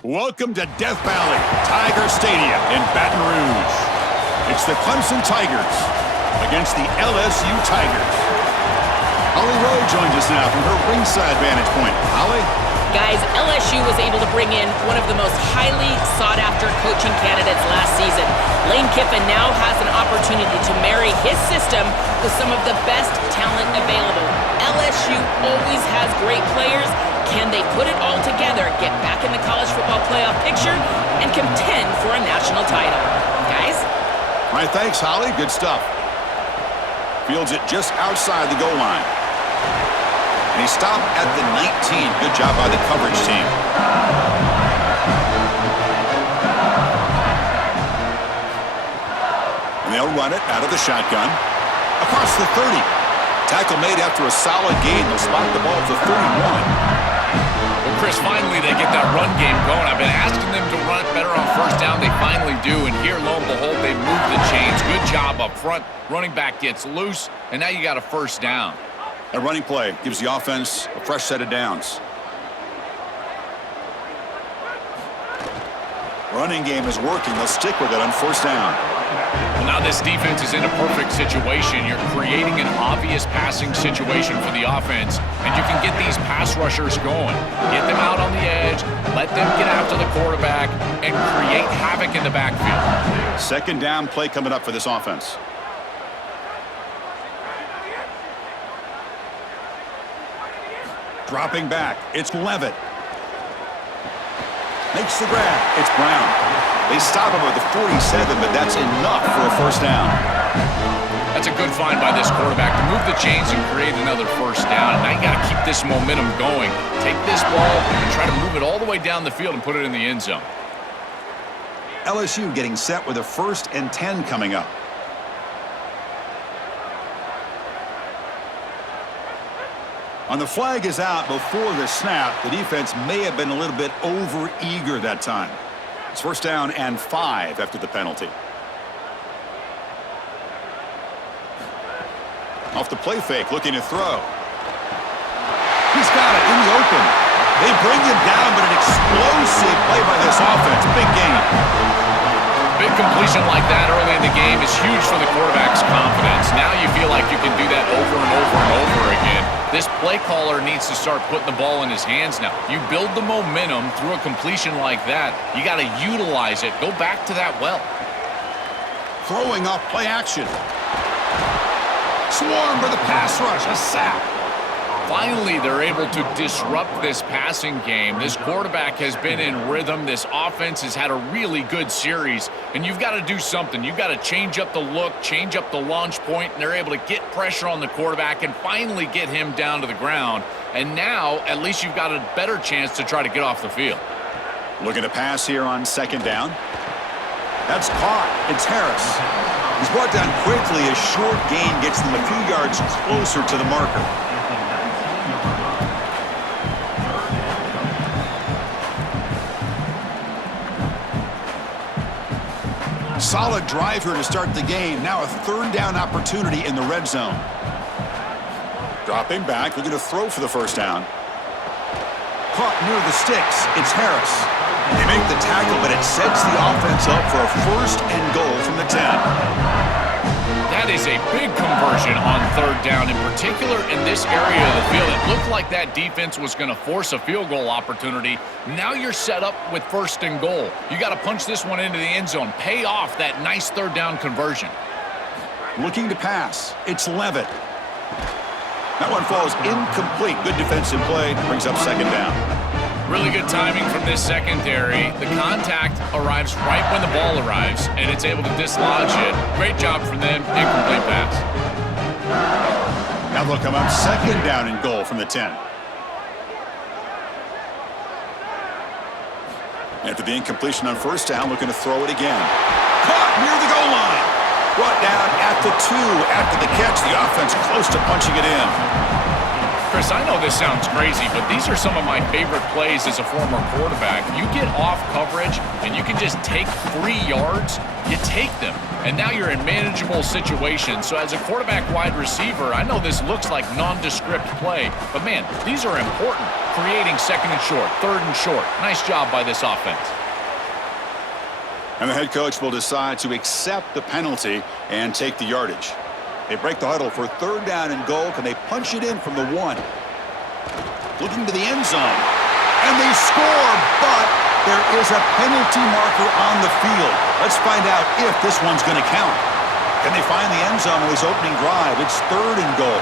Welcome to Death Valley, Tiger Stadium in Baton Rouge. It's the Clemson Tigers against the LSU Tigers. Holly Rowe joins us now from her ringside vantage point. Holly? Guys, LSU was able to bring in one of the most highly sought-after coaching candidates last season. Lane Kiffin now has an opportunity to marry his system with some of the best talent available. LSU always has great players. Can they put it all together, get back in the college football playoff picture, and contend for a national title? Guys? All right, thanks, Holly. Good stuff. Fields it just outside the goal line. And he stopped at the 19. Good job by the coverage team. And they'll run it out of the shotgun. Across the 30. Tackle made after a solid gain. They'll spot the ball at the 31. Well, Chris, finally they get that run game going. I've been asking them to run it better on first down. They finally do, and here, lo and behold, they move the chains. Good job up front. Running back gets loose, and now you got a first down. A running play gives the offense a fresh set of downs. Running game is working. They'll stick with it on first down. Well, now this defense is in a perfect situation. You're creating an obvious passing situation for the offense, and you can get these pass rushers going. Get them out on the edge, let them get after the quarterback, and create havoc in the backfield. Second down play coming up for this offense. Dropping back, it's Levitt. Makes the grab, it's Brown. They stop him at the 47, but that's enough for a first down. That's a good find by this quarterback to move the chains and create another first down. And now you got to keep this momentum going. Take this ball and try to move it all the way down the field and put it in the end zone. LSU getting set with a 1st and 10 coming up. On the flag is out before the snap. The defense may have been a little bit over-eager that time. It's first down and 5 after the penalty. Off the play fake, looking to throw. He's got it in the open. They bring him down, but an explosive play by this offense. Big game. Big completion like that early in the game is huge for the quarterback's confidence. Now you feel like you can do that over and over and over again. This play caller needs to start putting the ball in his hands now. You build the momentum through a completion like that. You got to utilize it. Go back to that well. Throwing off play action. Swarm for the pass rush. A sack. Finally, they're able to disrupt this passing game. This quarterback has been in rhythm. This offense has had a really good series, and you've got to do something. You've got to change up the look, change up the launch point, and they're able to get pressure on the quarterback and finally get him down to the ground. And now, at least you've got a better chance to try to get off the field. Looking to pass here on second down. That's caught. It's Harris. He's brought down quickly. A short gain gets them a few yards closer to the marker. Solid drive here to start the game. Now a third down opportunity in the red zone. Dropping back, looking to throw for the first down. Caught near the sticks. It's Harris. They make the tackle, but it sets the offense up for a 1st and goal from the 10. That is a big conversion on third down, in particular in this area of the field. It looked like that defense was going to force a field goal opportunity. Now you're set up with 1st and goal. You got to punch this one into the end zone. Pay off that nice third down conversion. Looking to pass. It's Levitt. That one falls incomplete. Good defensive play. Brings up second down. Really good timing from this secondary. The contact arrives right when the ball arrives, and it's able to dislodge it. Great job from them. Incomplete pass. Now they'll come up second down and goal from the 10. After the incompletion on first down, looking to throw it again. Caught near the goal line. Brought down at the 2 after the catch. The offense close to punching it in. Chris, I know this sounds crazy, but these are some of my favorite plays as a former quarterback. You get off coverage, and you can just take 3 yards. You take them, and now you're in manageable situations. So as a quarterback wide receiver, I know this looks like nondescript play, but man, these are important. creating second and short, third and short. Nice job by this offense. And the head coach will decide to accept the penalty and take the yardage. They break the huddle for third down and goal. Can they punch it in from the 1? Looking to the end zone. And they score, but there is a penalty marker on the field. Let's find out if this one's going to count. Can they find the end zone on this opening drive? It's third and goal.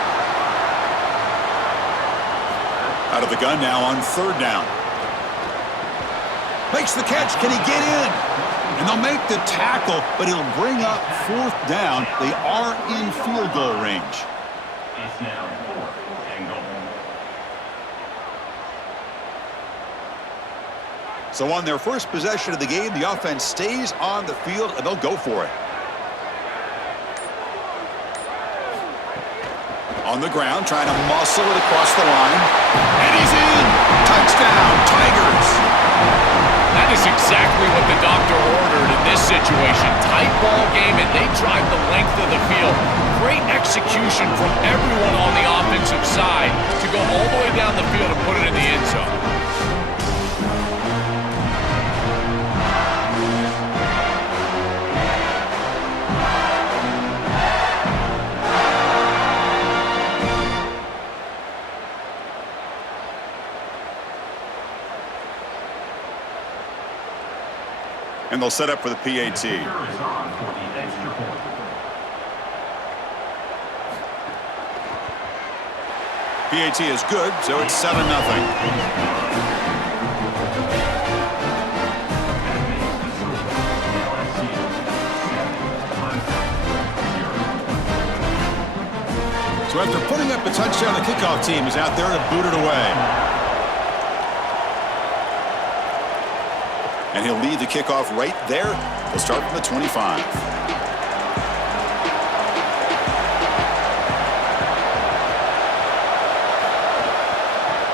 Out of the gun now on third down. Makes the catch. Can he get in? And they'll make the tackle, but it'll bring up fourth down. They are in field goal range. It's now fourth and goal. So on their first possession of the game, the offense stays on the field, and they'll go for it. On the ground, trying to muscle it across the line. And he's in! Touchdown, Tigers! That is exactly what the doctor ordered in this situation. Tight ball game, and they drive the length of the field. Great execution from everyone on the offensive side to go all the way down the field and put it in the end zone. And they'll set up for the PAT. PAT is good, so it's 7-0. So after putting up a touchdown, the kickoff team is out there to boot it away. And he'll lead the kickoff right there. He'll start from the 25.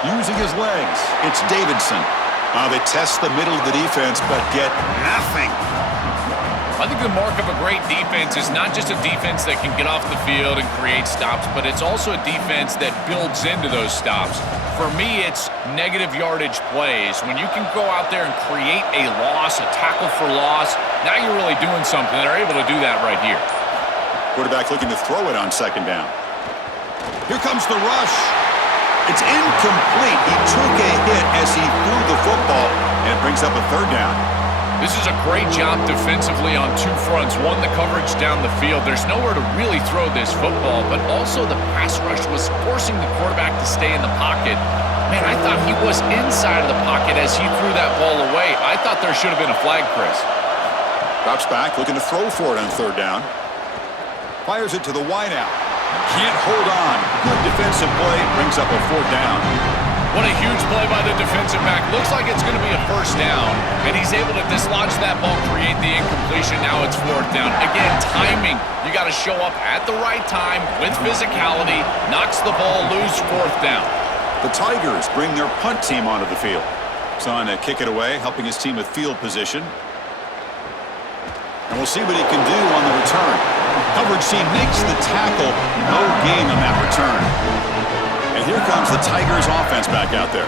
Using his legs, it's Davidson. They test the middle of the defense, but get nothing. I think the mark of a great defense is not just a defense that can get off the field and create stops, but it's also a defense that builds into those stops. For me, it's negative yardage plays. When you can go out there and create a loss, a tackle for loss, now you're really doing something. They're able to do that right here. Quarterback looking to throw it on second down. Here comes the rush. It's incomplete. He took a hit as he threw the football, and it brings up a third down. This is a great job defensively on two fronts. One, the coverage down the field. There's nowhere to really throw this football, but also the pass rush was forcing the quarterback to stay in the pocket. Man, I thought he was inside of the pocket as he threw that ball away. I thought there should have been a flag, Chris. Drops back, looking to throw for it on third down. Fires it to the wideout. Can't hold on. Good defensive play. Brings up a fourth down. What a huge play by the defensive back. Looks like it's going to be a first down, and he's able to dislodge that ball, create the incompletion. Now it's fourth down. Again, timing. You got to show up at the right time with physicality. Knocks the ball loose, fourth down. The Tigers bring their punt team onto the field. Son to kick it away, helping his team with field position. And we'll see what he can do on the return. Coverage team makes the tackle. No gain on that return. And here comes the Tigers offense back out there.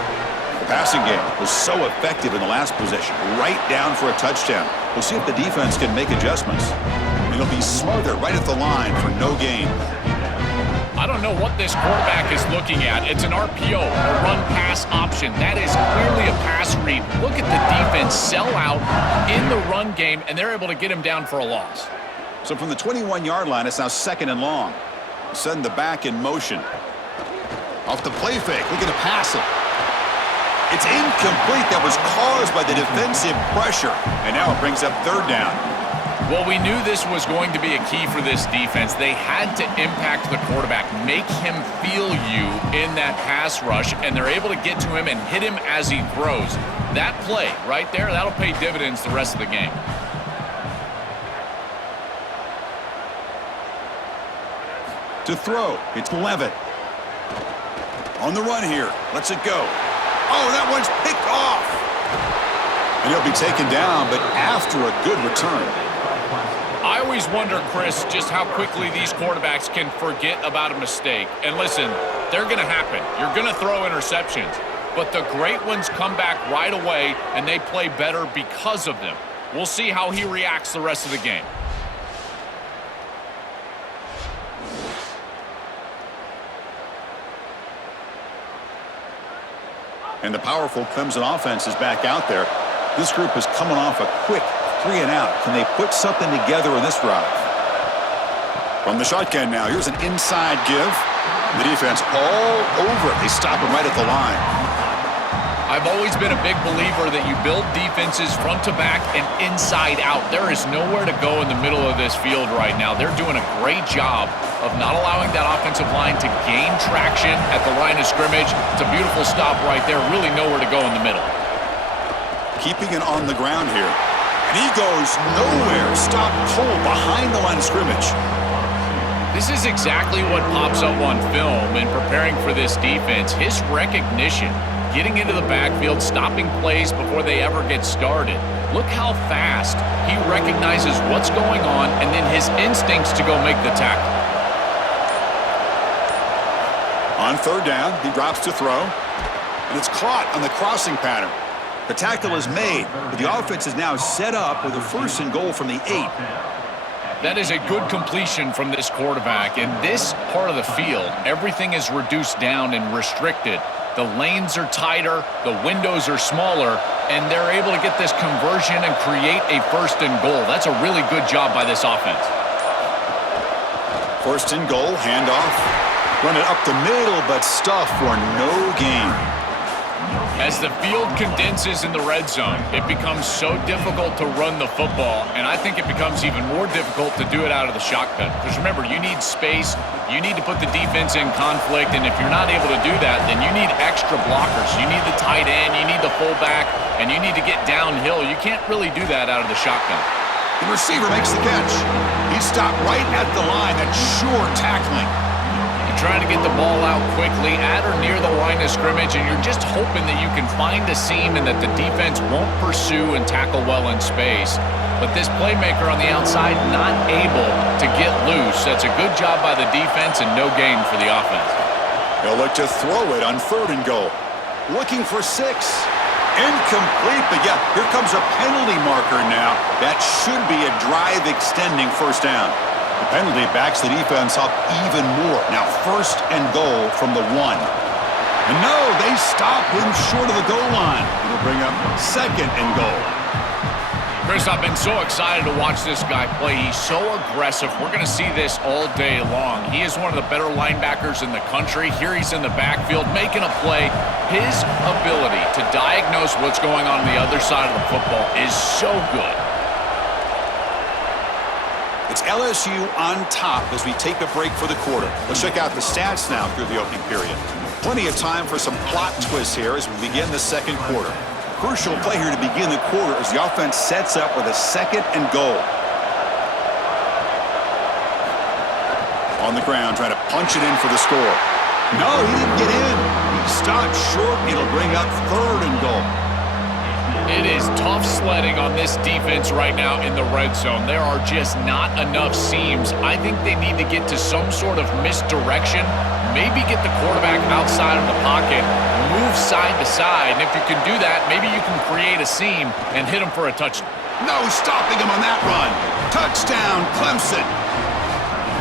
The passing game was so effective in the last possession, right down for a touchdown. We'll see if the defense can make adjustments. It'll be smothered right at the line for no gain. I don't know what this quarterback is looking at. It's an RPO, a run-pass option. That is clearly a pass read. Look at the defense sell out in the run game, and they're able to get him down for a loss. So from the 21-yard line, it's now second and long. Send the back in motion. Off the play fake, looking to pass it. It's incomplete. That was caused by the defensive pressure. And now it brings up third down. Well, we knew this was going to be a key for this defense. They had to impact the quarterback, make him feel you in that pass rush, and they're able to get to him and hit him as he throws. That play right there, that'll pay dividends the rest of the game. To throw, it's Levitt. On the run here, lets it go. Oh, that one's picked off. And he'll be taken down, but after a good return. I always wonder, Chris, just how quickly these quarterbacks can forget about a mistake. And listen, they're going to happen. You're going to throw interceptions. but the great ones come back right away, and they play better because of them. We'll see how he reacts the rest of the game. And the powerful Clemson offense is back out there. This group is coming off a quick 3 and out. Can they put something together in this drive? From the shotgun now, here's an inside give. The defense all over it. They stop him right at the line. I've always been a big believer that you build defenses front to back and inside out. There is nowhere to go in the middle of this field right now. They're doing a great job of not allowing that offensive line to gain traction at the line of scrimmage. It's a beautiful stop right there. Really nowhere to go in the middle. Keeping it on the ground here. And he goes nowhere. Stop cold behind the line of scrimmage. This is exactly what pops up on film in preparing for this defense. His recognition, getting into the backfield, stopping plays before they ever get started. Look how fast he recognizes what's going on and then his instincts to go make the tackle. On third down, he drops to throw. And it's caught on the crossing pattern. The tackle is made, but the offense is now set up with a 1st and goal from the 8. That is a good completion from this quarterback. In this part of the field, everything is reduced down and restricted. The lanes are tighter, the windows are smaller, and they're able to get this conversion and create a 1st and goal. That's a really good job by this offense. 1st and goal, handoff. Run it up the middle, but stuff for no gain. As the field condenses in the red zone, it becomes so difficult to run the football, and I think it becomes even more difficult to do it out of the shotgun. Because remember, you need space, you need to put the defense in conflict, and if you're not able to do that, then you need extra blockers. You need the tight end, you need the fullback, and you need to get downhill. You can't really do that out of the shotgun. The receiver makes the catch. He stopped right at the line. That's sure tackling. Trying to get the ball out quickly at or near the line of scrimmage, and you're just hoping that you can find a seam and that the defense won't pursue and tackle well in space. But this playmaker on the outside not able to get loose. That's a good job by the defense and no gain for the offense. They'll look to throw it on 3rd and goal. Looking for 6. Incomplete, but yeah, here comes a penalty marker now. That should be a drive extending 1st down. The penalty backs the defense up even more. Now 1st and goal from the 1. And no, they stop him short of the goal line. It'll bring up 2nd and goal. Chris, I've been so excited to watch this guy play. He's so aggressive. We're going to see this all day long. He is one of the better linebackers in the country. Here he's in the backfield making a play. His ability to diagnose what's going on the other side of the football is so good. It's LSU on top as we take a break for the quarter. Let's check out the stats now through the opening period. Plenty of time for some plot twists here as we begin the 2nd quarter. Crucial play here to begin the quarter as the offense sets up with a 2nd and goal. On the ground, trying to punch it in for the score. No, he didn't get in. He stopped short. It'll bring up 3rd and goal. It is tough sledding on this defense right now in the red zone. There are just not enough seams. I think they need to get to some sort of misdirection, maybe get the quarterback outside of the pocket, move side to side, and if you can do that, maybe you can create a seam and hit him for a touchdown. No stopping him on that run. Touchdown, Clemson.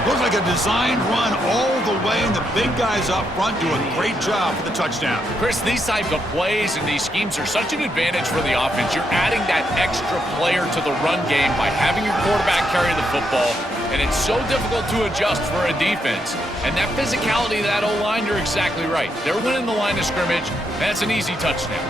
Looks like a designed run all the way, and the big guys up front do a great job for the touchdown. Chris, these type of plays and these schemes are such an advantage for the offense. You're adding that extra player to the run game by having your quarterback carry the football, and it's so difficult to adjust for a defense. And that physicality of that O-line, you're exactly right. They're winning the line of scrimmage. That's an easy touchdown.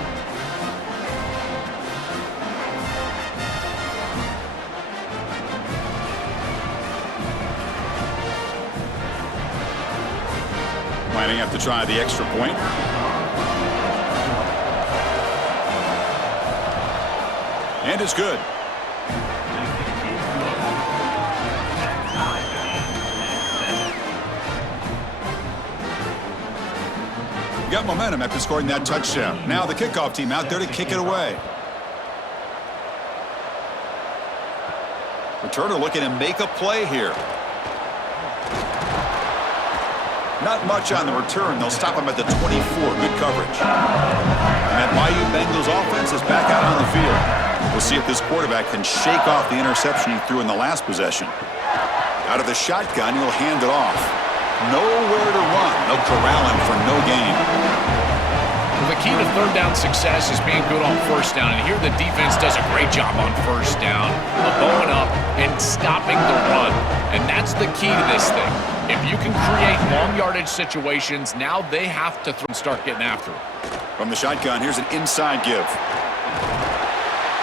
Lining up to try the extra point. And it's good. Got momentum after scoring that touchdown. Now the kickoff team out there to kick it away. Returner looking to make a play here. Not much on the return. They'll stop him at the 24. Good coverage. And that Bayou Bengals offense is back out on the field. We'll see if this quarterback can shake off the interception he threw in the last possession. Out of the shotgun, he'll hand it off. Nowhere to run. They'll corral him for no gain. Well, the key to third down success is being good on first down. And here the defense does a great job on first down of going up and stopping the run. And that's the key to this thing. If you can create long yardage situations, now they have to start getting after it. From the shotgun, here's an inside give.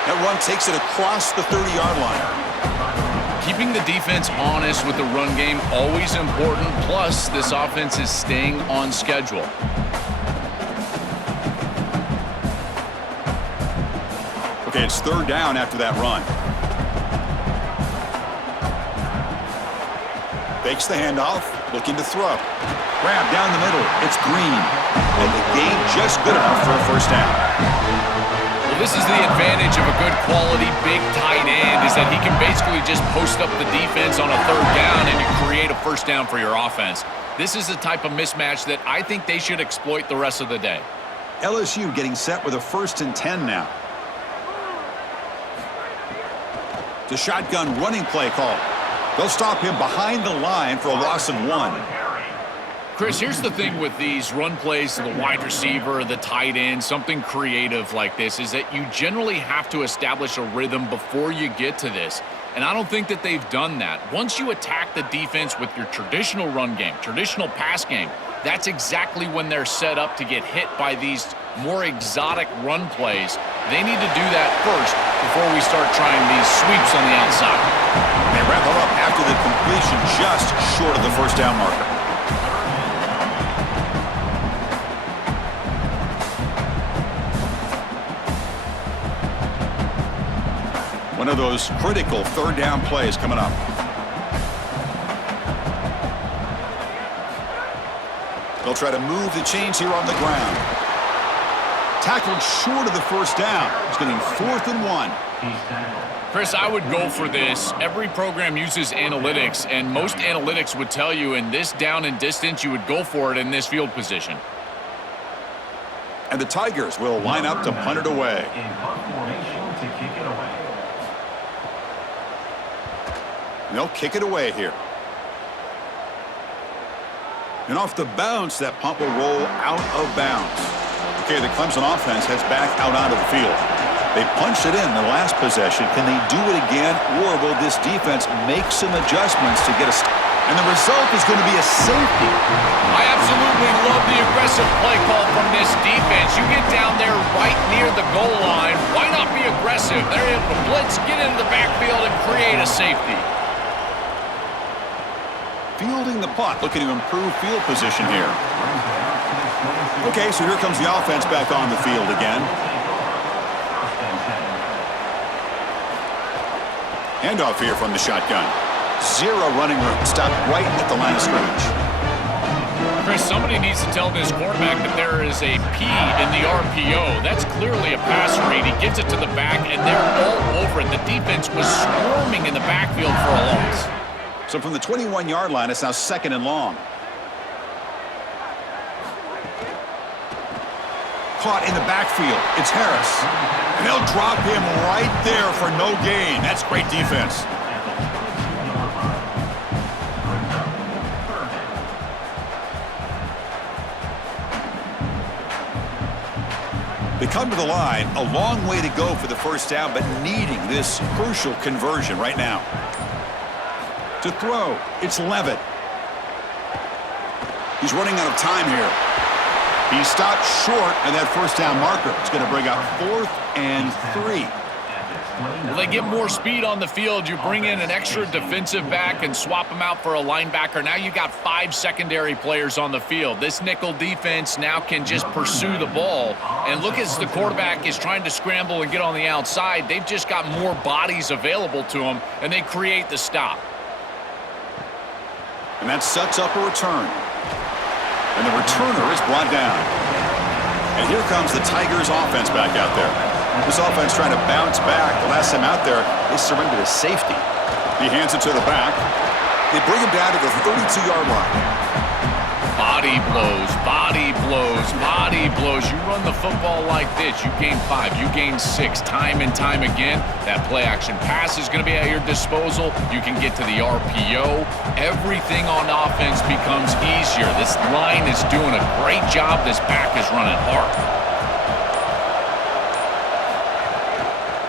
That run takes it across the 30-yard line. Keeping the defense honest with the run game, always important. Plus, this offense is staying on schedule. Okay, it's third down after that run. Fakes the handoff, looking to throw. Grab down the middle. It's Green. And the gain just good enough for a first down. Well, this is the advantage of a good quality big tight end, is that he can basically just post up the defense on a third down and you create a first down for your offense. This is the type of mismatch that I think they should exploit the rest of the day. LSU getting set with a 1st and 10 now. The shotgun running play call. They'll stop him behind the line for a loss of 1. Chris, here's the thing with these run plays to the wide receiver, the tight end, something creative like this, is that you generally have to establish a rhythm before you get to this. And I don't think that they've done that. Once you attack the defense with your traditional run game, traditional pass game, that's exactly when they're set up to get hit by these more exotic run plays. They need to do that first before we start trying these sweeps on the outside. They wrap it up after the completion just short of the first down marker. One of those critical third down plays coming up. They'll try to move the chains here on the ground. Tackled short of the first down. It's getting 4th and 1. Chris, I would go for this. Every program uses analytics, and most analytics would tell you in this down and distance, you would go for it in this field position. And the Tigers will line up to punt it away. In punt formation to kick it away. And they'll kick it away here. And off the bounce, that punt will roll out of bounds. Okay, the Clemson offense heads back out onto the field. They punched it in the last possession. Can they do it again, or will this defense make some adjustments to get a... And the result is going to be a safety. I absolutely love the aggressive play call from this defense. You get down there right near the goal line. Why not be aggressive? They're able to blitz, get into the backfield, and create a safety. Fielding the punt, looking to improve field position here. Okay, so here comes the offense back on the field again. Handoff here from the shotgun. 0 running room. Stopped right at the line of scrimmage. Chris, somebody needs to tell this quarterback that there is a P in the RPO. That's clearly a pass read. He gives it to the back, and they're all over it. The defense was swarming in the backfield for a loss. So from the 21-yard line, it's now 2nd and long. Caught in the backfield. It's Harris. And they'll drop him right there for no gain. That's great defense. They come to the line, a long way to go for the first down, but needing this crucial conversion right now. To throw, it's Levitt. He's running out of time here. He stopped short, and that first down marker is going to bring out 4th and 3. Well, they get more speed on the field. You bring in an extra defensive back and swap them out for a linebacker. Now you got 5 secondary players on the field. This nickel defense now can just pursue the ball. And look, as the quarterback is trying to scramble and get on the outside, they've just got more bodies available to them, and they create the stop. And that sets up a return. And the returner is brought down. And here comes the Tigers offense back out there. This offense trying to bounce back. The last time out there, they surrendered a safety. He hands it to the back. They bring him down to the 32-yard line. body blows, body blows, body blows. You run the football like this, you gain 5, you gain 6, time and time again. That play action pass is going to be at your disposal. You can get to the RPO. Everything on offense becomes easier. This line is doing a great job. This back is running hard.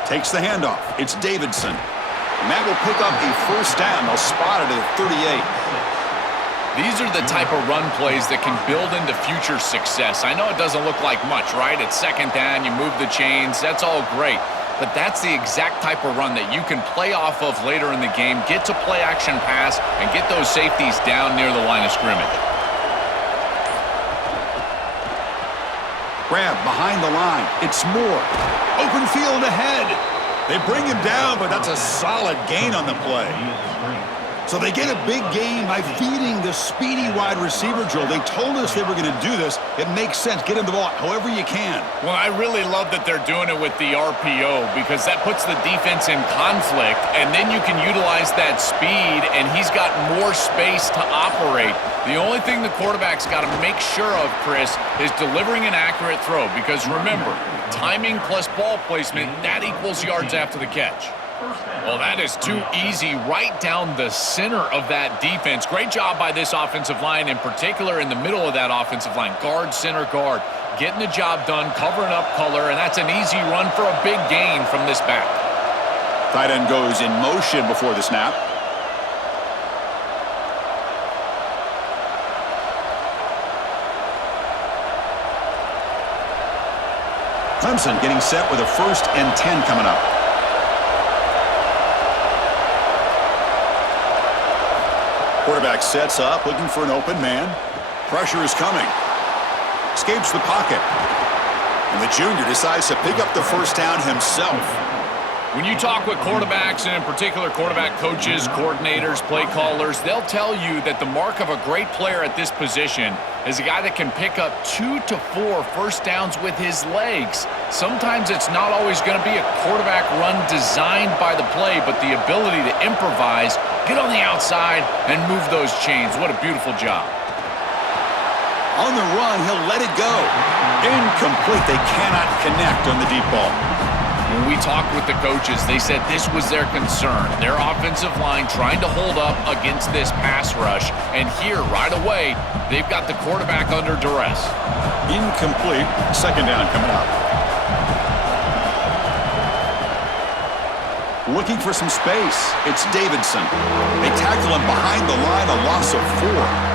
Takes the handoff. It's Davidson. And that will pick up a first down. They'll spot it at 38. These are the type of run plays that can build into future success. I know it doesn't look like much, right? It's second down, you move the chains, that's all great. But that's the exact type of run that you can play off of later in the game, get to play action pass, and get those safeties down near the line of scrimmage. Grab behind the line. It's Moore. Open field ahead. They bring him down, but that's a solid gain on the play. So they get a big gain by feeding the speedy wide receiver drill. They told us they were going to do this. It makes sense. Get him the ball however you can. Well, I really love that they're doing it with the RPO because that puts the defense in conflict, and then you can utilize that speed, and he's got more space to operate. The only thing the quarterback's got to make sure of, Chris, is delivering an accurate throw because remember, timing plus ball placement, that equals yards after the catch. Well, that is too easy right down the center of that defense. Great job by this offensive line, in particular in the middle of that offensive line. Guard, center, guard. Getting the job done, covering up color, and that's an easy run for a big gain from this back. Tight end goes in motion before the snap. Clemson getting set with a 1st and 10 coming up. Quarterback sets up, looking for an open man. Pressure is coming. Escapes the pocket. And the junior decides to pick up the first down himself. When you talk with quarterbacks, and in particular quarterback coaches, coordinators, play callers, they'll tell you that the mark of a great player at this position is a guy that can pick up 2 to 4 first downs with his legs. Sometimes it's not always going to be a quarterback run designed by the play, but the ability to improvise, get on the outside, and move those chains. What a beautiful job. On the run, he'll let it go. Incomplete. They cannot connect on the deep ball. When we talked with the coaches, they said this was their concern. Their offensive line trying to hold up against this pass rush. And here, right away, they've got the quarterback under duress. Incomplete. Second down coming up. Looking for some space. It's Davidson. They tackle him behind the line, a loss of 4.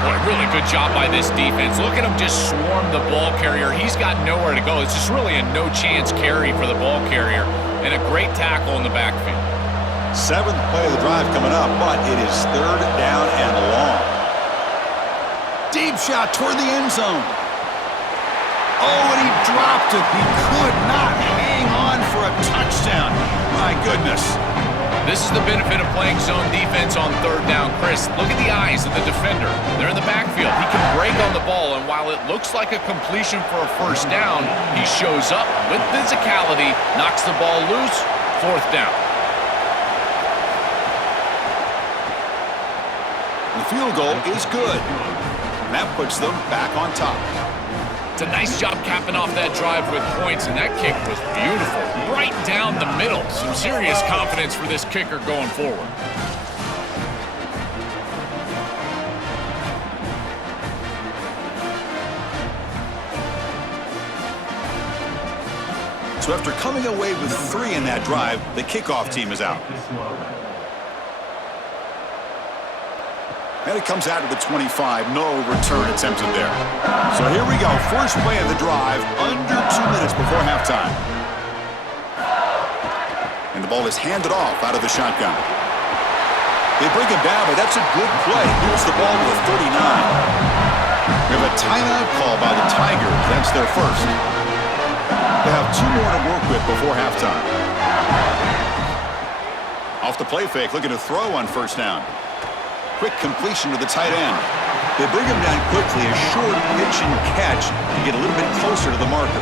Boy, really good job by this defense. Look at him just swarm the ball carrier. He's got nowhere to go. It's just really a no-chance carry for the ball carrier. And a great tackle in the backfield. 7th play of the drive coming up, but it is 3rd down and long. Deep shot toward the end zone. Oh, and he dropped it. He could not hang on for a touchdown. My goodness. This is the benefit of playing zone defense on 3rd down. Chris, look at the eyes of the defender. They're in the backfield. He can break on the ball, and while it looks like a completion for a first down, he shows up with physicality, knocks the ball loose, 4th down. The field goal is good. And that puts them back on top. It's a nice job capping off that drive with points, and that kick was beautiful. Right down the middle. Some serious confidence for this kicker going forward. So after coming away with 3 in that drive, the kickoff team is out. And it comes out of the 25. No return attempted there. So here we go. First play of the drive, under 2 minutes before halftime. And the ball is handed off out of the shotgun. They bring him down, but that's a good play. Moves the ball to the 39. We have a timeout call by the Tigers. That's their first. They have 2 more to work with before halftime. Off the play fake, looking to throw on first down. Quick completion to the tight end. They bring him down quickly, a short pitch and catch to get a little bit closer to the marker.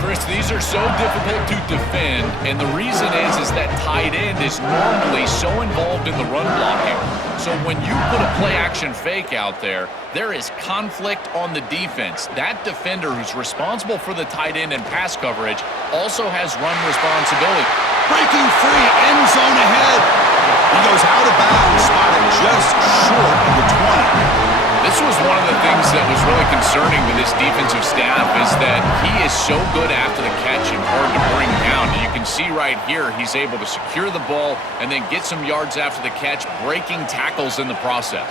Chris, these are so difficult to defend, and the reason is that tight end is normally so involved in the run blocking. So when you put a play-action fake out there, there is conflict on the defense. That defender who's responsible for the tight end and pass coverage also has run responsibility. Breaking free, end zone ahead. He goes out of bounds, spotted just short of the 20. This was one of the things that was really concerning to this defensive staff is that he is so good after the catch and hard to bring down. And you can see right here he's able to secure the ball and then get some yards after the catch, breaking tackles in the process.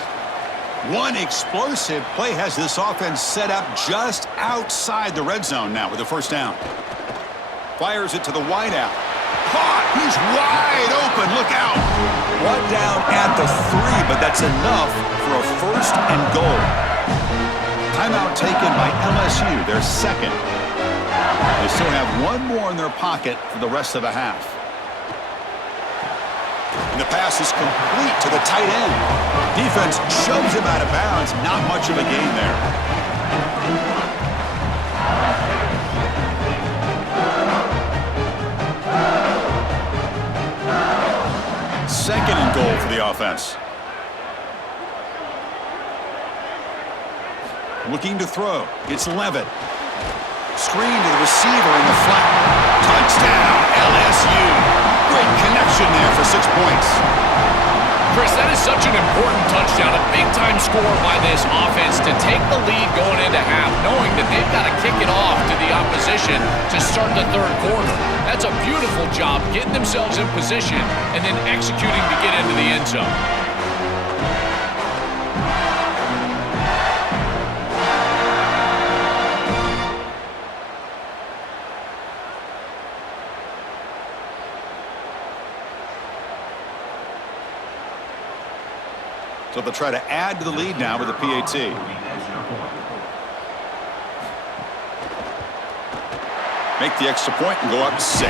One explosive play has this offense set up just outside the red zone now with a first down. Fires it to the wideout. Caught! He's wide open. Look out! Brought down at the 3, but that's enough for a first and goal. Timeout taken by LSU, their second. They still have one more in their pocket for the rest of the half. And the pass is complete to the tight end. Defense shoves him out of bounds. Not much of a gain there. Second and goal for the offense. Looking to throw. It's Levitt. Screen to the receiver in the flat. Touchdown, LSU. Great connection there for 6 points. Chris, that is such an important touchdown, a big-time score by this offense to take the lead going into half, knowing that they've got to kick it off to the opposition to start the third quarter. That's a beautiful job, getting themselves in position and then executing to get into the end zone. So they'll try to add to the lead now with a PAT. Make the extra point and go up 6.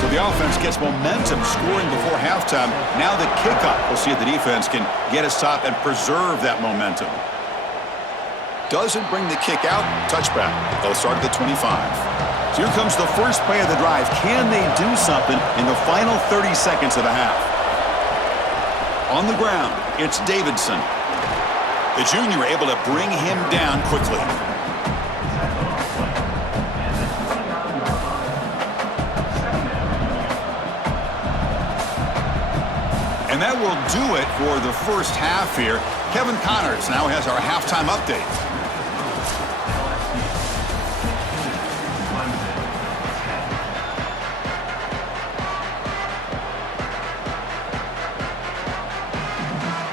So the offense gets momentum scoring before halftime. Now the kickoff. We'll see if the defense can get a stop and preserve that momentum. Doesn't bring the kick out. Touchback. They'll start at the 25. So here comes the first play of the drive. Can they do something in the final 30 seconds of the half? On the ground, it's Davidson. The junior able to bring him down quickly. And that will do it for the first half here. Kevin Connors now has our halftime update.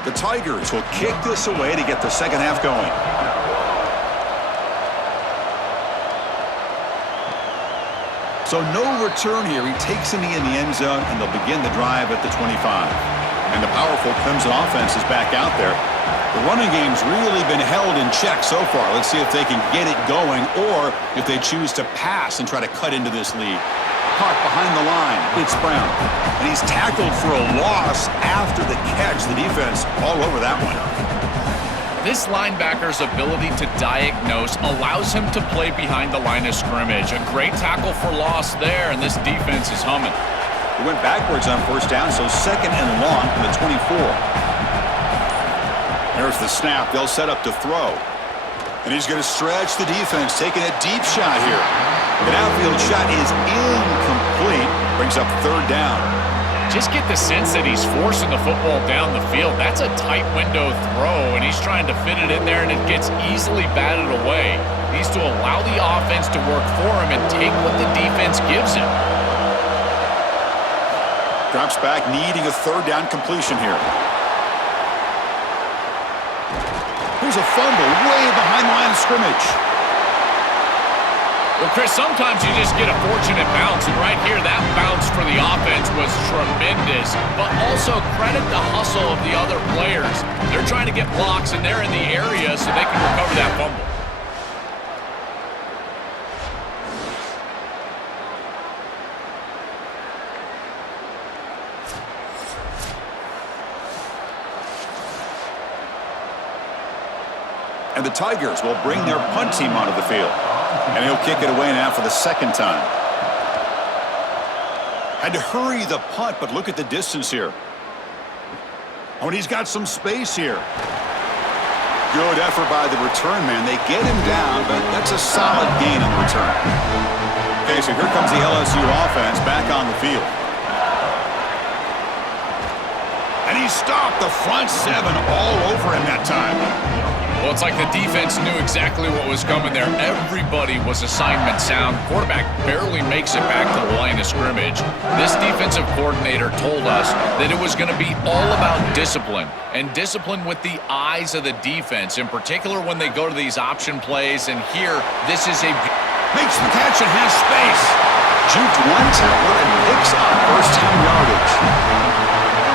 The Tigers will kick this away to get the second half going. So no return here. He takes him in the end zone, and they'll begin the drive at the 25. And the powerful Clemson offense is back out there. The running game's really been held in check so far. Let's see if they can get it going or if they choose to pass and try to cut into this lead. Caught behind the line. It's Brown. And he's tackled for a loss after the catch. The defense all over that one. This linebacker's ability to diagnose allows him to play behind the line of scrimmage. A great tackle for loss there, and this defense is humming. He went backwards on first down, so second and long from the 24. There's the snap. They'll set up to throw. And he's going to stretch the defense, taking a deep shot here. An outfield shot is incomplete. Brings up third down. Just get the sense that he's forcing the football down the field. That's a tight window throw, and he's trying to fit it in there, and it gets easily batted away. He needs to allow the offense to work for him and take what the defense gives him. Drops back, needing a third down completion here. Here's a fumble way behind the line of scrimmage. Well, Chris, sometimes you just get a fortunate bounce, and right here, that bounce for the offense was tremendous, but also credit the hustle of the other players. They're trying to get blocks, and they're in the area so they can recover that fumble. And the Tigers will bring their punt team onto the field. And he'll kick it away now for the second time. Had to hurry the punt, but look at the distance here. Oh, and he's got some space here. Good effort by the return man. They get him down, but that's a solid gain on the return. Okay, so here comes the LSU offense back on the field. And he stopped the front seven all over him that time. Well, it's like the defense knew exactly what was coming there. Everybody was assignment sound. Quarterback barely makes it back to the line of scrimmage. This defensive coordinator told us that it was going to be all about discipline, and discipline with the eyes of the defense, in particular when they go to these option plays. And here, this is a... Makes the catch and has space. Juked one tackler and picks up first-down yardage.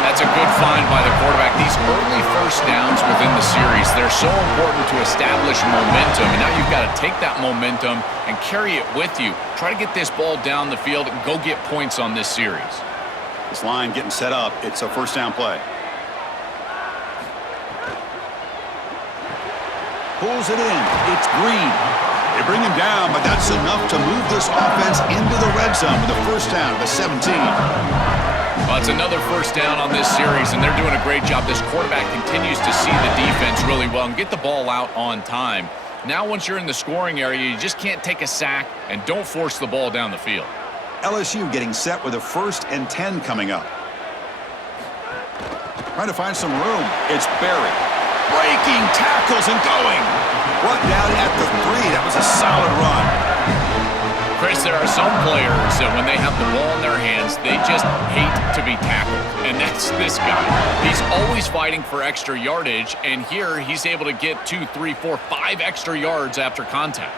That's a good find by the quarterback. These early first downs within the series, they're so important to establish momentum. And now you've got to take that momentum and carry it with you. Try to get this ball down the field and go get points on this series. This line getting set up. It's a first-down play. Pulls it in. It's Green. They bring him down, but that's enough to move this offense into the red zone with a first down at the 17. Well, it's another first down on this series, and they're doing a great job. This quarterback continues to see the defense really well and get the ball out on time. Now, once you're in the scoring area, you just can't take a sack and don't force the ball down the field. LSU getting set with a 1st and 10 coming up. Trying to find some room. It's Berry. Breaking tackles and going. Brought down at the 3. That was a solid run. Chris, there are some players that when they have the ball in their hands, they just hate to be tackled. And that's this guy. He's always fighting for extra yardage, and here he's able to get 2, 3, 4, 5 extra yards after contact.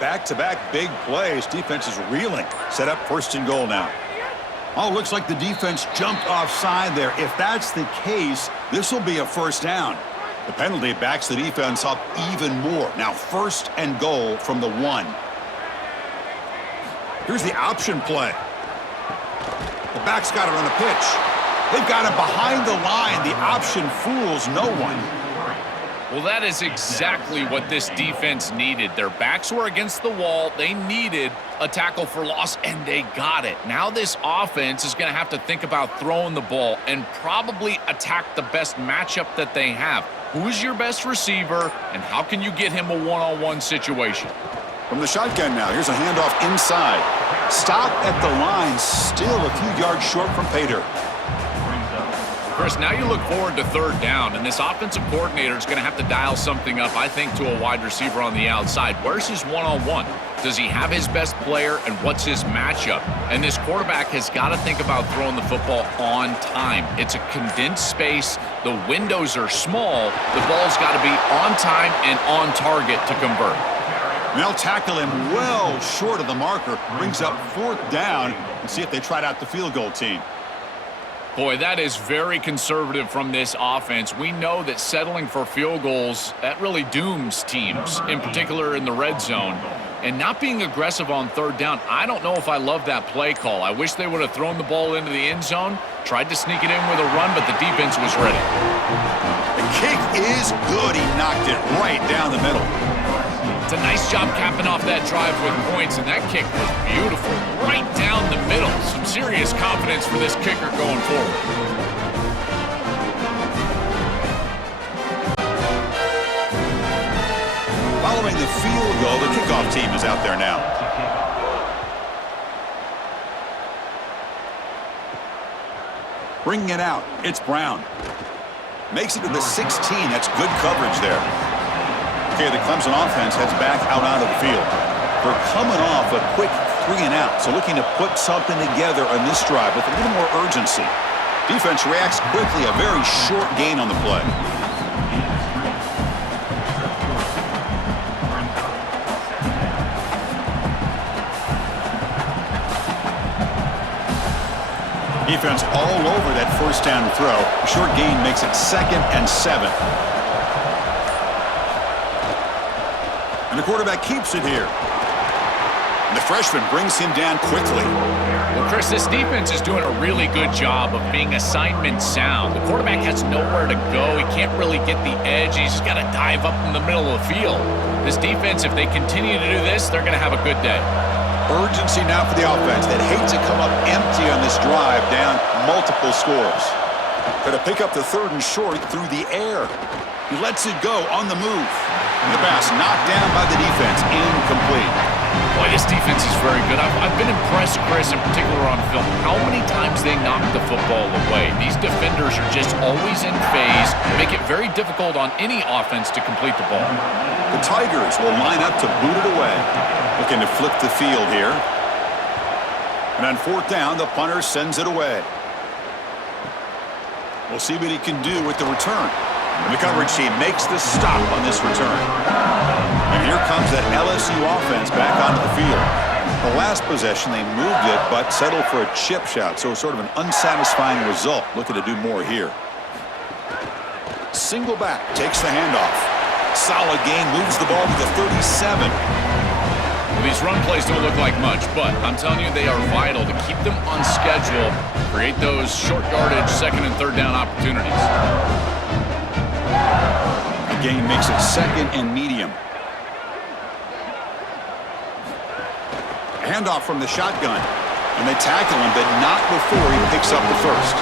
Back-to-back big plays. Defense is reeling. Set up 1st and goal now. Oh, looks like the defense jumped offside there. If that's the case, this will be a first down. The penalty backs the defense up even more. Now 1st and goal from the 1. Here's the option play. The back's got it on a pitch. They've got him behind the line. The option fools no one. Well, that is exactly what this defense needed. Their backs were against the wall. They needed a tackle for loss, and they got it. Now this offense is going to have to think about throwing the ball and probably attack the best matchup that they have. Who is your best receiver, and how can you get him a one-on-one situation? From the shotgun now, here's a handoff inside. Stop at the line, still a few yards short from Pater. Chris, now you look forward to 3rd down, and this offensive coordinator is going to have to dial something up, I think, to a wide receiver on the outside. Where's his one-on-one? Does he have his best player, and what's his matchup? And this quarterback has got to think about throwing the football on time. It's a condensed space. The windows are small. The ball's got to be on time and on target to convert. They'll tackle him well short of the marker. Brings up 4th down. And see if they tried out the field goal team. Boy, that is very conservative from this offense. We know that settling for field goals, that really dooms teams, in particular in the red zone. And not being aggressive on 3rd down, I don't know if I love that play call. I wish they would have thrown the ball into the end zone, tried to sneak it in with a run, but the defense was ready. The kick is good. He knocked it right down the middle. It's a nice job capping off that drive with points, and that kick was beautiful. Right down the middle. Some serious confidence for this kicker going forward. Following the field goal, the kickoff team is out there now. Bringing it out, it's Brown. Makes it to the 16. That's good coverage there. Okay, the Clemson offense heads back out onto the field. They're coming off a quick 3 and out, so looking to put something together on this drive with a little more urgency. Defense reacts quickly, a very short gain on the play. Defense all over that 1st down throw. A short gain makes it 2nd and 7. And the quarterback keeps it here. And the freshman brings him down quickly. Well, Chris, this defense is doing a really good job of being assignment sound. The quarterback has nowhere to go. He can't really get the edge. He's just got to dive up in the middle of the field. This defense, if they continue to do this, they're going to have a good day. Urgency now for the offense. They'd hate to come up empty on this drive, down multiple scores. Got to pick up the 3rd and short through the air. He lets it go on the move. And the pass knocked down by the defense, incomplete. Boy, this defense is very good. I've been impressed, Chris, in particular on film, how many times they knock the football away. These defenders are just always in phase, make it very difficult on any offense to complete the ball. The Tigers will line up to boot it away. Looking to flip the field here. And on 4th down, the punter sends it away. We'll see what he can do with the return. And the coverage team makes the stop on this return. And here comes that LSU offense back onto the field. The last possession, they moved it, but settled for a chip shot, so sort of an unsatisfying result. Looking to do more here. Single back, takes the handoff. Solid gain, moves the ball to the 37. Well, these run plays don't look like much, but I'm telling you, they are vital to keep them on schedule, create those short yardage 2nd and 3rd down opportunities. The gain makes it 2nd and medium. Handoff from the shotgun. And they tackle him, but not before he picks up the 1st.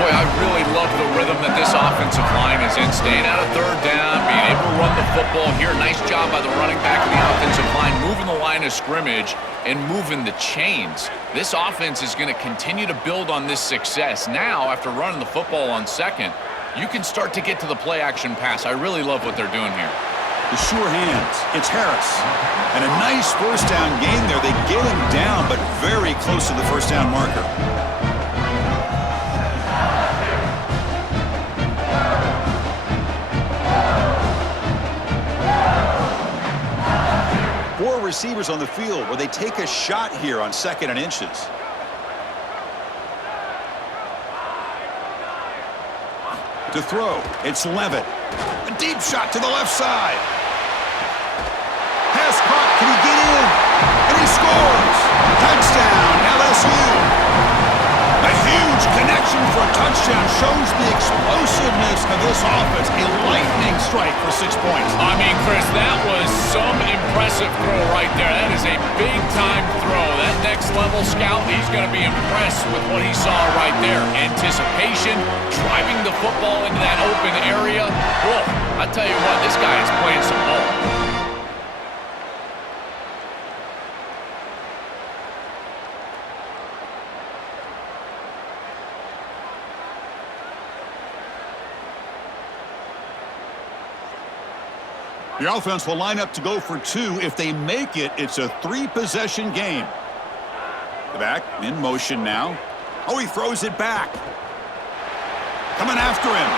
Boy, I really love the rhythm that this offensive line is in. Staying out of 3rd down, being able to run the football here. Nice job by the running back of the offensive line, moving the line of scrimmage and moving the chains. This offense is going to continue to build on this success. Now, after running the football on 2nd, you can start to get to the play-action pass. I really love what they're doing here. The sure hands. It's Harris. And a nice 1st down gain there. They get him down, but very close to the 1st down marker. Four receivers on the field where they take a shot here on 2nd and inches. To throw, it's Levitt. A deep shot to the left side. Pass caught, can he get in? And he scores! Touchdown, LSU! A huge connection for a touchdown shows the explosiveness of this offense. A lightning strike for 6 points. I mean, Chris, that was some impressive throw right there. That is a big-time throw. That next-level scout, he's going to be impressed with what he saw right there. Anticipation, driving the football into that open area. Whoa, I tell you what, this guy is playing some ball. The offense will line up to go for 2. If they make it, it's a 3-possession game. The back in motion now. Oh, he throws it back. Coming after him.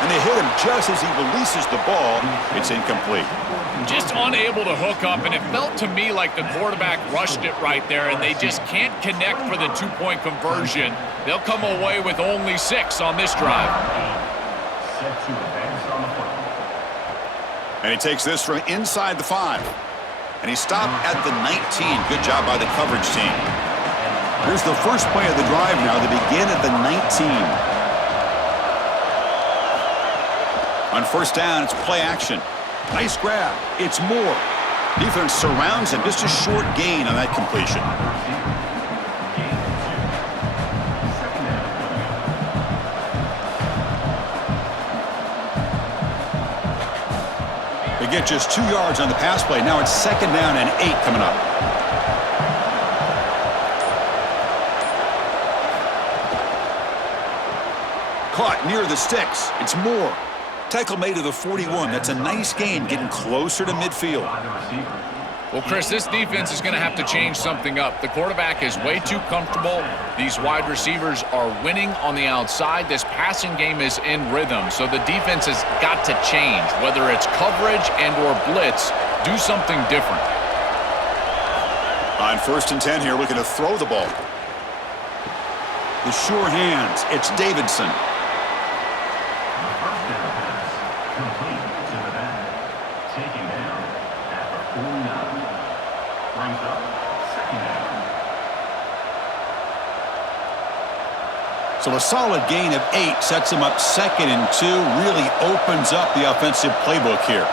And they hit him just as he releases the ball. It's incomplete. Just unable to hook up, and it felt to me like the quarterback rushed it right there, and they just can't connect for the 2-point conversion. They'll come away with only 6 on this drive. Set to advance on the football. And he takes this from inside the 5. And he stopped at the 19. Good job by the coverage team. Here's the first play of the drive now. They begin at the 19. On 1st down, it's play action. Nice grab. It's Moore. Defense surrounds him. Just a short gain on that completion. They get just 2 yards on the pass play. Now it's 2nd down and 8 coming up. Caught near the sticks. It's Moore. Tackle made to the 41. That's a nice gain, getting closer to midfield. Well, Chris, this defense is going to have to change something up. The quarterback is way too comfortable. These wide receivers are winning on the outside. This passing game is in rhythm, so the defense has got to change. Whether it's coverage and or blitz, do something different. On 1st and 10 here, looking to throw the ball. The sure hands. It's Davidson. So a solid gain of 8 sets him up 2nd and 2, really opens up the offensive playbook here.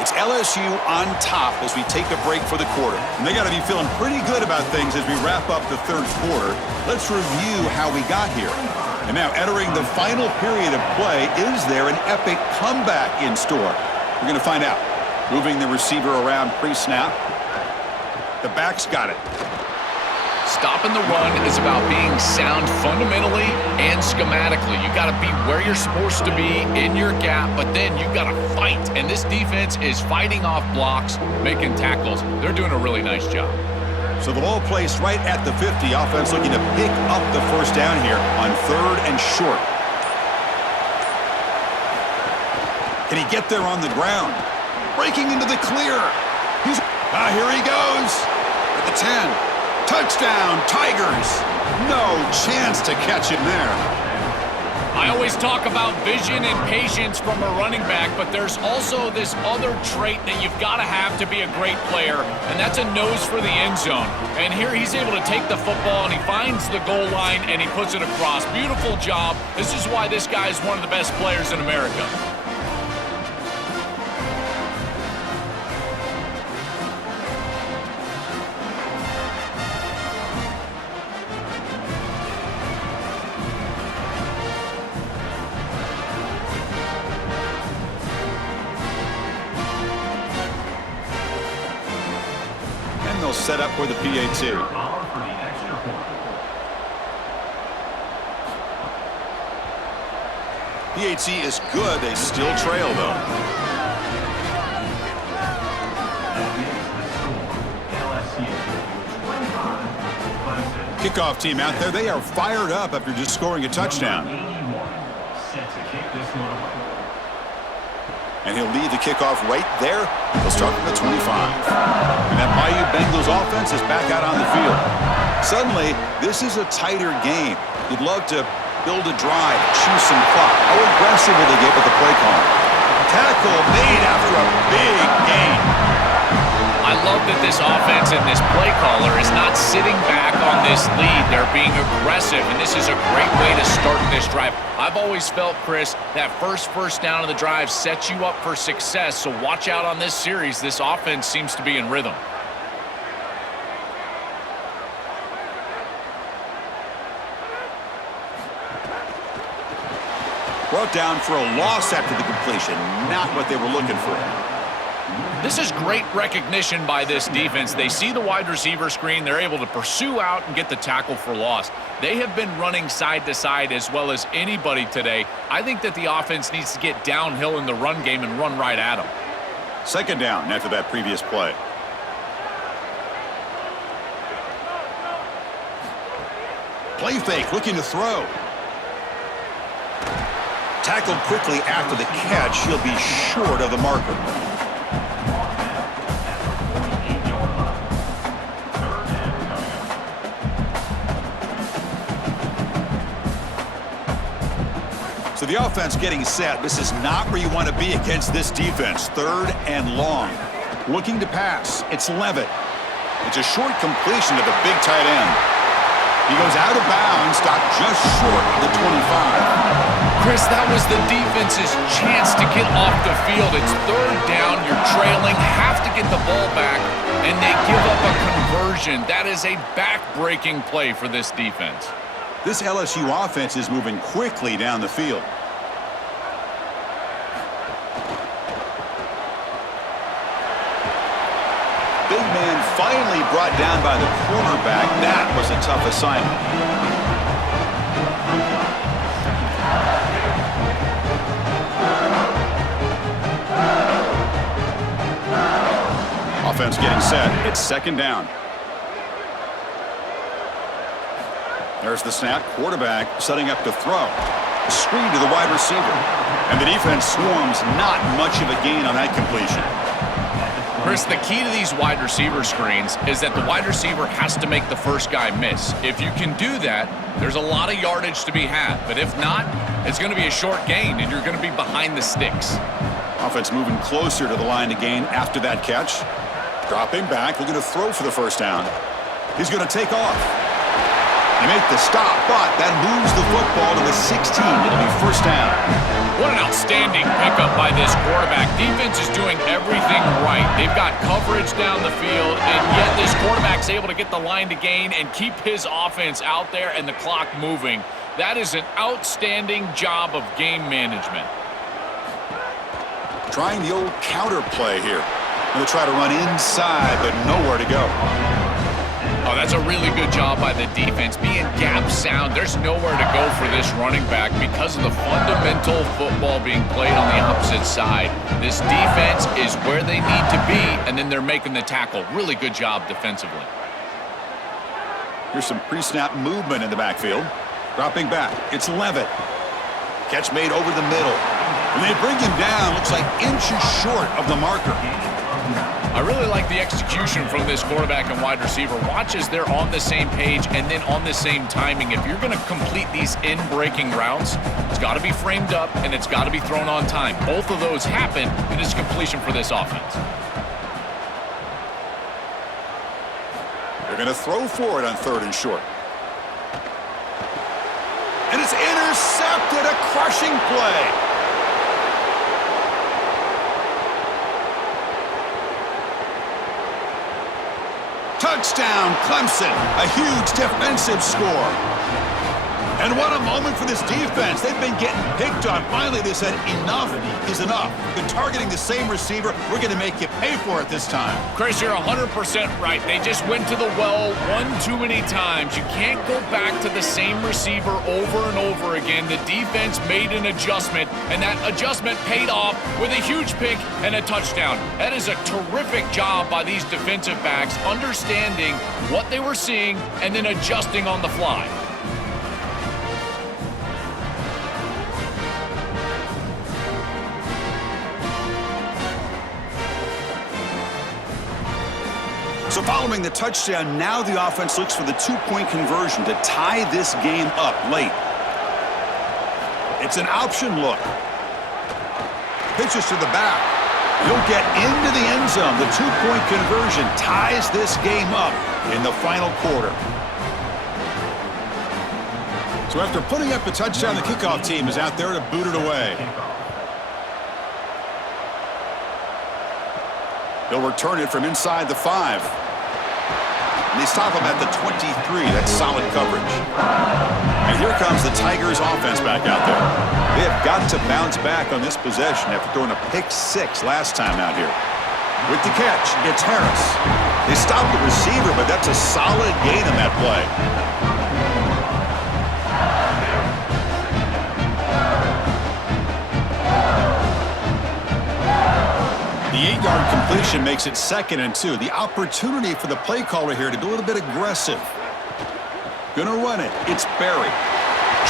It's LSU on top as we take a break for the quarter. And they got to be feeling pretty good about things as we wrap up the 3rd quarter. Let's review how we got here. And now entering the final period of play, is there an epic comeback in store? We're going to find out. Moving the receiver around pre-snap. The back's got it. Stopping the run is about being sound fundamentally and schematically. You got to be where you're supposed to be in your gap, but then you got to fight. And this defense is fighting off blocks, making tackles. They're doing a really nice job. So the ball placed right at the 50. Offense looking to pick up the 1st down here on 3rd and short. Can he get there on the ground? Breaking into the clear. Here he goes at the 10. Touchdown, Tigers. No chance to catch him there. I always talk about vision and patience from a running back, but there's also this other trait that you've got to have to be a great player, and that's a nose for the end zone. And here he's able to take the football, and he finds the goal line, and he puts it across. Beautiful job. This is why this guy is one of the best players in America. They'll set up for the PAT. PAT is good. They still trail, though. Kickoff team out there. They are fired up after just scoring a touchdown. And he'll lead the kickoff right there. He'll start from the 25. And that Bayou Bengals offense is back out on the field. Suddenly, this is a tighter game. You'd love to build a drive, choose some clock. How aggressive will they get with the play call? Tackle made after a big gain. I love that this offense and this play caller is not sitting back on this lead. They're being aggressive, and this is a great way to start this drive. I've always felt, Chris, that first down of the drive sets you up for success, so watch out on this series. This offense seems to be in rhythm. Brought down for a loss after the completion. Not what they were looking for. This is great recognition by this defense. They see the wide receiver screen. They're able to pursue out and get the tackle for loss. They have been running side to side as well as anybody today. I think that the offense needs to get downhill in the run game and run right at them. 2nd down after that previous play. Play fake, looking to throw. Tackled quickly after the catch. He'll be short of the marker. So the offense getting set. This is not where you want to be against this defense. 3rd and long. Looking to pass. It's Levitt. It's a short completion to the big tight end. He goes out of bounds, stopped just short of the 25. Chris, that was the defense's chance to get off the field. It's 3rd down. You're trailing. Have to get the ball back, and they give up a conversion. That is a back-breaking play for this defense. This LSU offense is moving quickly down the field. Big man finally brought down by the quarterback. That was a tough assignment. Offense getting set. It's 2nd down. There's the snap. Quarterback setting up to throw. Screen to the wide receiver. And the defense swarms. Not much of a gain on that completion. Chris, the key to these wide receiver screens is that the wide receiver has to make the first guy miss. If you can do that, there's a lot of yardage to be had. But if not, it's going to be a short gain, and you're going to be behind the sticks. Offense moving closer to the line to gain after that catch. Dropping back, looking to throw for the 1st down. He's going to take off. They make the stop, but that moves the football to the 16. It'll be first down. What an outstanding pickup by this quarterback. Defense is doing everything right. They've got coverage down the field, and yet this quarterback's able to get the line to gain and keep his offense out there and the clock moving. That is an outstanding job of game management. Trying the old counter play here. Going to try to run inside, but nowhere to go. Oh, that's a really good job by the defense. Being gap sound, there's nowhere to go for this running back because of the fundamental football being played on the opposite side. This defense is where they need to be, and then they're making the tackle. Really good job defensively. Here's some pre-snap movement in the backfield. Dropping back, it's Levitt. Catch made over the middle. When they bring him down, looks like inches short of the marker. I really like the execution from this quarterback and wide receiver. Watch as they're on the same page and then on the same timing. If you're going to complete these in-breaking routes, it's got to be framed up and it's got to be thrown on time. Both of those happen, and it's completion for this offense. They're going to throw for it on 3rd and short. And it's intercepted, a crushing play. Touchdown, Clemson. A huge defensive score. And what a moment for this defense. They've been getting picked on. Finally, they said enough is enough. Been targeting the same receiver. We're going to make you pay for it this time. Chris, you're 100% right. They just went to the well one too many times. You can't go back to the same receiver over and over again. The defense made an adjustment, and that adjustment paid off with a huge pick and a touchdown. That is a terrific job by these defensive backs, understanding what they were seeing and then adjusting on the fly. So following the touchdown, now the offense looks for the 2-point conversion to tie this game up late. It's an option look. Pitches to the back. He'll get into the end zone. The 2-point conversion ties this game up in the final quarter. So after putting up the touchdown, the kickoff team is out there to boot it away. He'll return it from inside the 5. And they stop him at the 23. That's solid coverage. And here comes the Tigers offense back out there. They have got to bounce back on this possession after throwing a pick-6 last time out here. With the catch, it's Harris. They stop the receiver, but that's a solid gain on that play. The 8-yard completion makes it 2nd and 2. The opportunity for the play caller here to be a little bit aggressive. Gonna run it. It's Barry.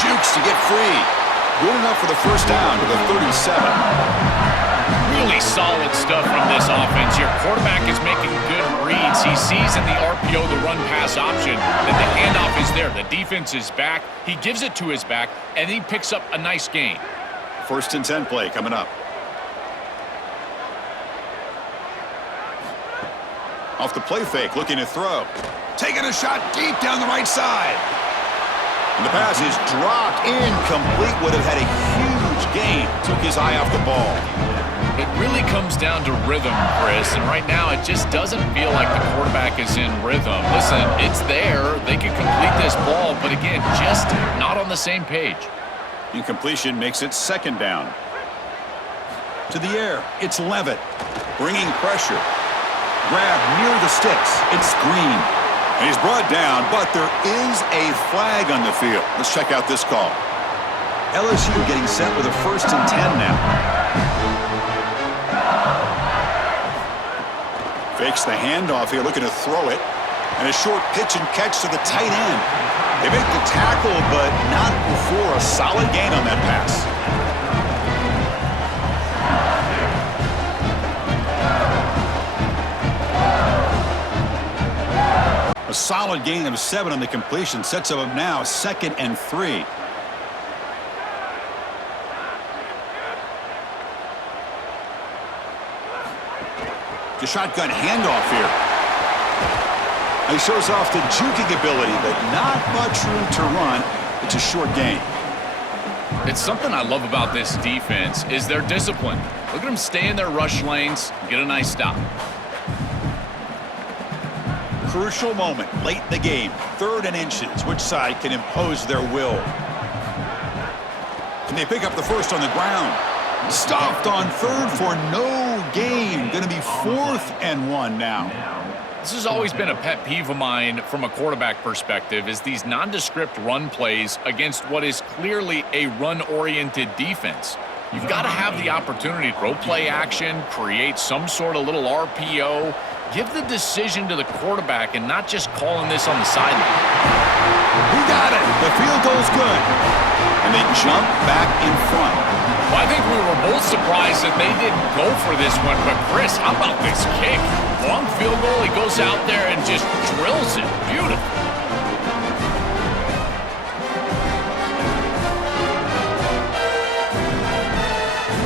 Jukes to get free. Good enough for the first down to the 37. Really solid stuff from this offense. Your quarterback is making good reads. He sees in the RPO the run-pass option that the handoff is there. The defense is back. He gives it to his back, and he picks up a nice gain. 1st and 10 play coming up. Off the play fake, looking to throw. Taking a shot deep down the right side. And the pass is dropped incomplete. Would have had a huge gain. Took his eye off the ball. It really comes down to rhythm, Chris, and right now it just doesn't feel like the quarterback is in rhythm. Listen, it's there. They can complete this ball, but again, just not on the same page. Incompletion makes it 2nd down. To the air, it's Levitt. Bringing pressure. Grab near the sticks. It's Green. And he's brought down, but there is a flag on the field. Let's check out this call. LSU getting set with a 1st and 10 now. Fakes the handoff here, looking to throw it. And a short pitch and catch to the tight end. They make the tackle, but not before a solid gain on that pass. A solid gain of 7 on the completion sets them up now 2nd and 3. The shotgun handoff here. He shows off the juking ability, but not much room to run. It's a short gain. It's something I love about this defense is their discipline. Look at them stay in their rush lanes and get a nice stop. Crucial moment late in the game. 3rd and inches. Which side can impose their will? And they pick up the first on the ground. Stopped on 3rd for no gain. Going to be 4th and 1 now. This has always been a pet peeve of mine from a quarterback perspective is these nondescript run plays against what is clearly a run-oriented defense. You've got to have the opportunity to throw play action, create some sort of little RPO, give the decision to the quarterback and not just calling this on the sideline. He got it. The field goal's good. And they jump back in front. Well, I think we were both surprised that they didn't go for this one, but Chris, how about this kick? Long field goal, he goes out there and just drills it. Beautiful.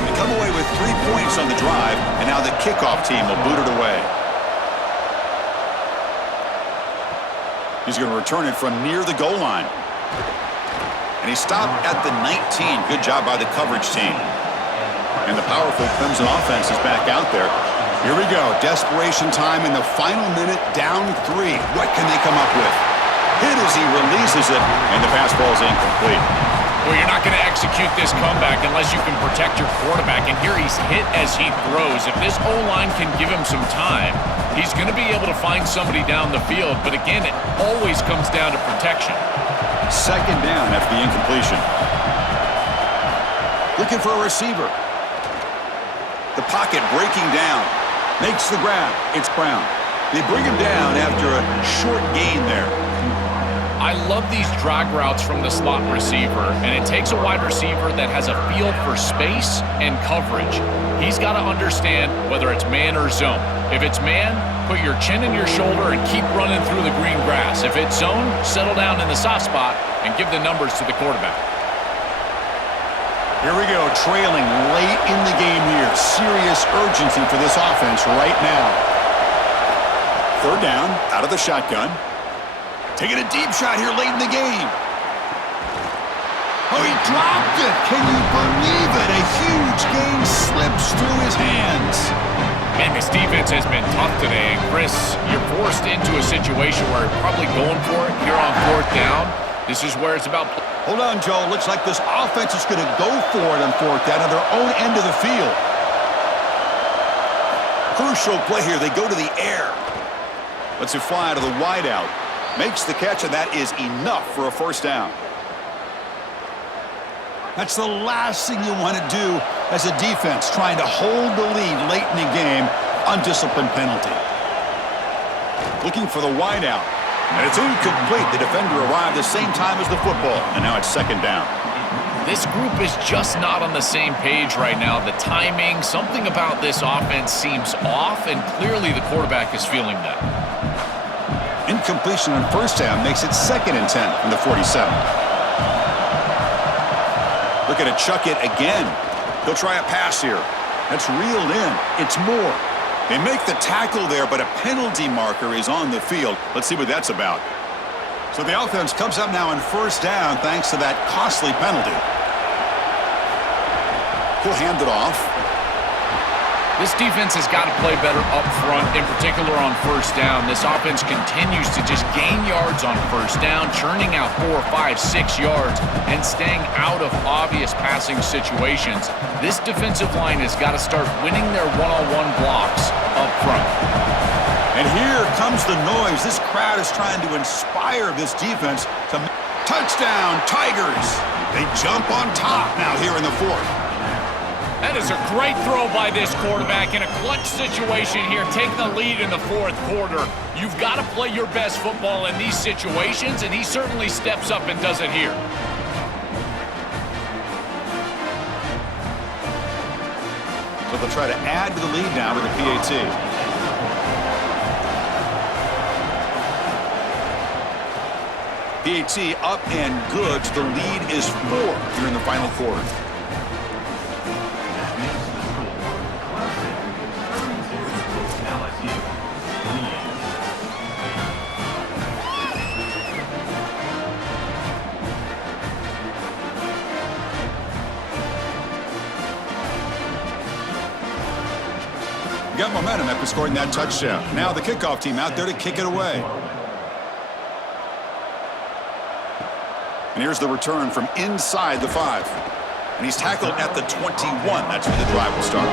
They come away with 3 points on the drive, and now the kickoff team will boot it away. He's going to return it from near the goal line. And he stopped at the 19. Good job by the coverage team. And the powerful Clemson offense is back out there. Here we go. Desperation time in the final minute, down 3. What can they come up with? Hit as he releases it, and the pass ball is incomplete. Well, you're not going to execute this comeback unless you can protect your quarterback. And here he's hit as he throws. If this O-line can give him some time, he's going to be able to find somebody down the field. But again, it always comes down to protection. 2nd down after the incompletion. Looking for a receiver. The pocket breaking down. Makes the grab. It's Brown. They bring him down after a short gain there. I love these drag routes from the slot receiver, and it takes a wide receiver that has a feel for space and coverage. He's got to understand whether it's man or zone. If it's man, put your chin in your shoulder and keep running through the green grass. If it's zone, settle down in the soft spot and give the numbers to the quarterback. Here we go, trailing late in the game here. Serious urgency for this offense right now. 3rd down, out of the shotgun. Taking a deep shot here late in the game. Oh, he dropped it. Can you believe it? A huge gain slips through his hands. Man, this defense has been tough today. And Chris, you're forced into a situation where you're probably going for it here on 4th down. This is where it's about. Hold on, Joe. Looks like this offense is going to go for it on 4th down on their own end of the field. Crucial play here. They go to the air. Lets it fly out of the wideout. Makes the catch, and that is enough for a 1st down. That's the last thing you want to do as a defense, trying to hold the lead late in the game. Undisciplined penalty. Looking for the wideout. And it's incomplete. The defender arrived the same time as the football, and now it's 2nd down. This group is just not on the same page right now. The timing, something about this offense seems off, and clearly the quarterback is feeling that. Incompletion on 1st down makes it 2nd and 10 from the 47. Looking to chuck it again. He'll try a pass here. That's reeled in. It's more. They make the tackle there, but a penalty marker is on the field. Let's see what that's about. So the offense comes up now on 1st down thanks to that costly penalty. He'll hand it off. This defense has got to play better up front, in particular on 1st down. This offense continues to just gain yards on 1st down, churning out 4, 5, 6 yards, and staying out of obvious passing situations. This defensive line has got to start winning their one-on-one blocks up front. And here comes the noise. This crowd is trying to inspire this defense to touchdown, Tigers. They jump on top now here in the 4th. That is a great throw by this quarterback in a clutch situation here, taking the lead in the 4th quarter. You've got to play your best football in these situations, and he certainly steps up and does it here. So they'll try to add to the lead now with a PAT. PAT up and good. The lead is 4 here in the final quarter. Got momentum after scoring that touchdown. Now the kickoff team out there to kick it away. And here's the return from inside the 5. And he's tackled at the 21. That's where the drive will start.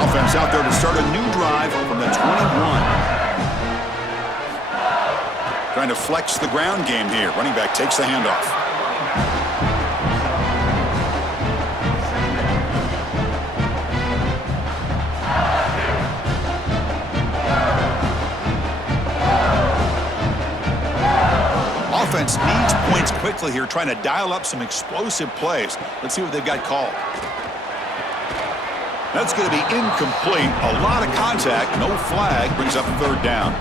Offense out there to start a new drive from the 21. Trying to flex the ground game here. Running back takes the handoff. Offense needs points quickly here, trying to dial up some explosive plays. Let's see what they've got called. That's going to be incomplete. A lot of contact, no flag, brings up 3rd down.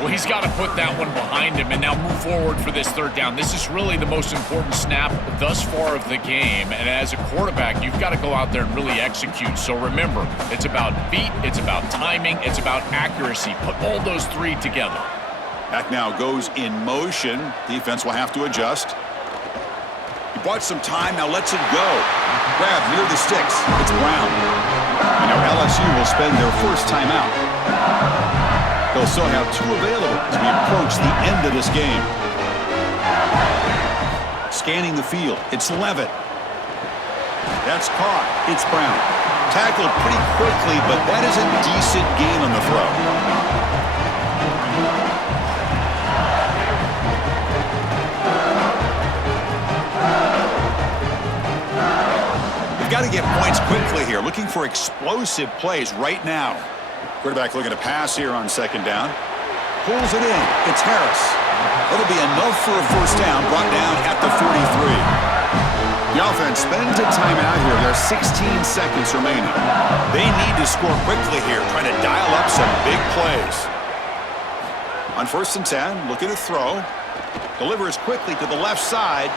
Well, he's got to put that one behind him and now move forward for this 3rd down. This is really the most important snap thus far of the game. And as a quarterback, you've got to go out there and really execute. So remember, it's about feet, it's about timing, it's about accuracy. Put all those 3 together. Back now goes in motion. Defense will have to adjust. He bought some time, now lets it go. Grab near the sticks. It's Brown. And now LSU will spend their first timeout. They'll still have 2 available as we approach the end of this game. Scanning the field. It's Levitt. That's caught. It's Brown. Tackled pretty quickly, but that is a decent gain on the throw. Got to get points quickly here. Looking for explosive plays right now. Quarterback looking to pass here on 2nd down. Pulls it in. It's Harris. It'll be enough for a first down, brought down at the 43. The offense spends a timeout here. There's 16 seconds remaining. They need to score quickly here, trying to dial up some big plays. On 1st and 10, looking to throw. Delivers quickly to the left side,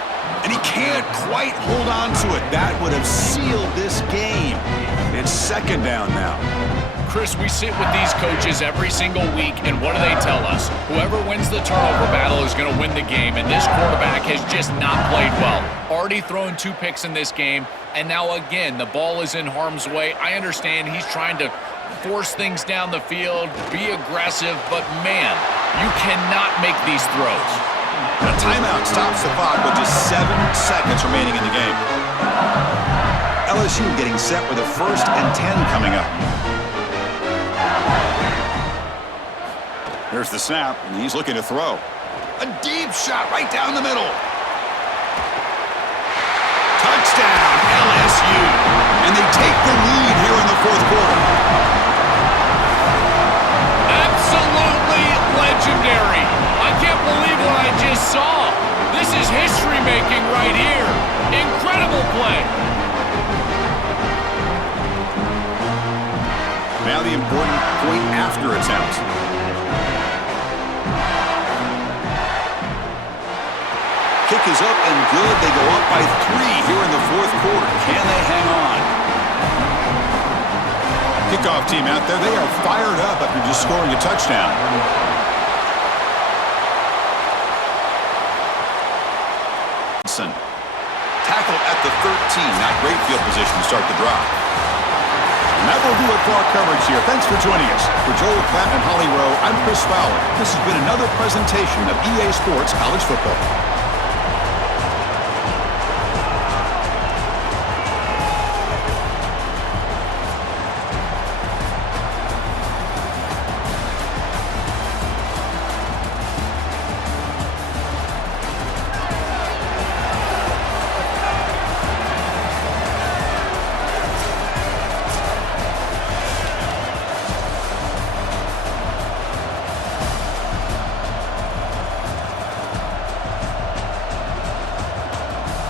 and he can't quite hold on to it. That would have sealed this game. It's 2nd down now. Chris, we sit with these coaches every single week, and what do they tell us? Whoever wins the turnover battle is going to win the game, and this quarterback has just not played well. Already thrown 2 picks in this game, and now again, the ball is in harm's way. I understand he's trying to force things down the field, be aggressive, but man, you cannot make these throws. A timeout stops the clock with just 7 seconds remaining in the game. LSU getting set with a 1st and 10 coming up. Here's the snap, and he's looking to throw. A deep shot right down the middle. Touchdown, LSU. And they take the lead here in the 4th quarter. Absolutely legendary. I can't believe what I just saw. This is history-making right here. Incredible play. Now the important point after attempt. Kick is up and good. They go up by 3 here in the 4th quarter. Can they hang on? Kickoff team out there. They are fired up after just scoring a touchdown. Tackled at the 13. Not great field position to start the drive. And that will do it for our coverage here. Thanks for joining us. For Joel Platt and Holly Rowe, I'm Chris Fowler. This has been another presentation of EA Sports College Football.